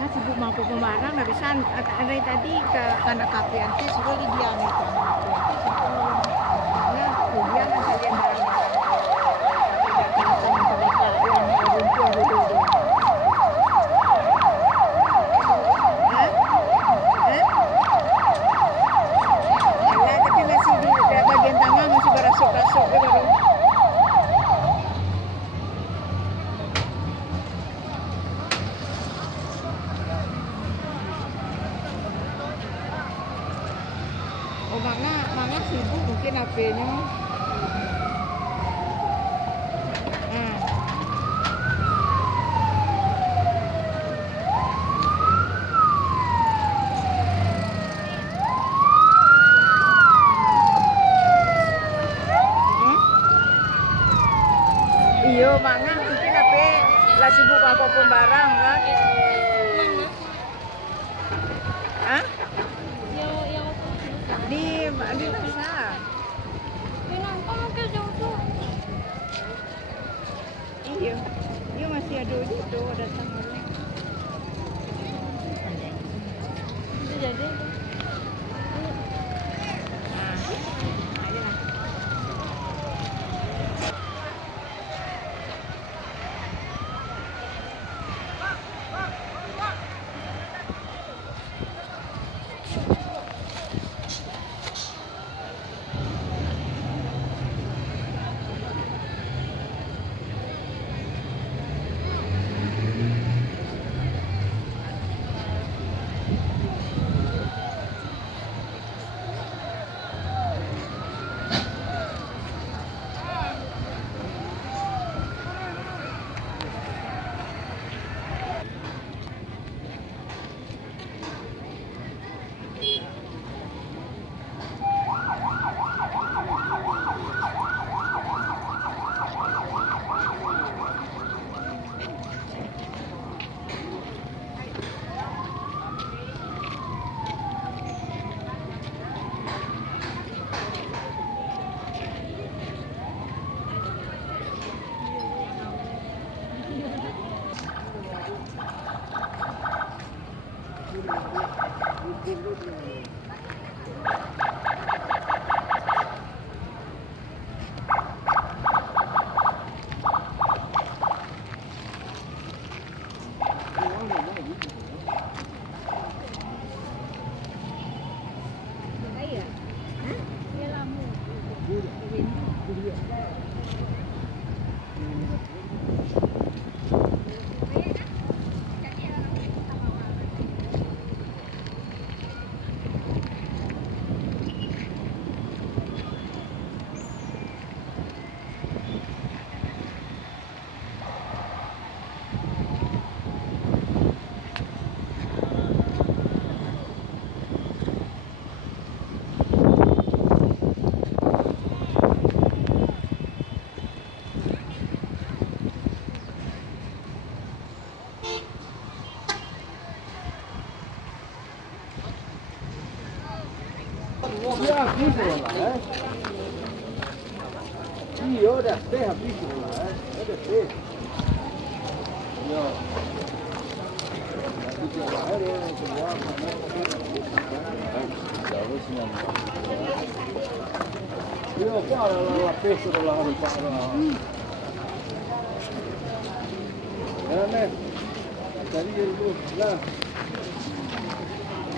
Nah, sibuk mampu pemarang dari dari tadi ke tanda kapian teh sudah di diameter. Nah, kemudian ada yang barang-barang datang mereka yang runtuh dulu. Hah? Hah? Alah, tapi masih di bagian tengah masih berasuk-asuk gitu. Oh, Mangga sibuk mungkin HP-nya. Iya, Mangga mungkin HP lah sibuk apa barang kan. Hah? Di pasar. Iya, iya masih ada di situ datang orang. Itu jadi. Nah, aja lah. Iya, piccolo là, Io da te a piccolo là, da te. Io. Io qua la pesca la riparo. Non è. Salire il là.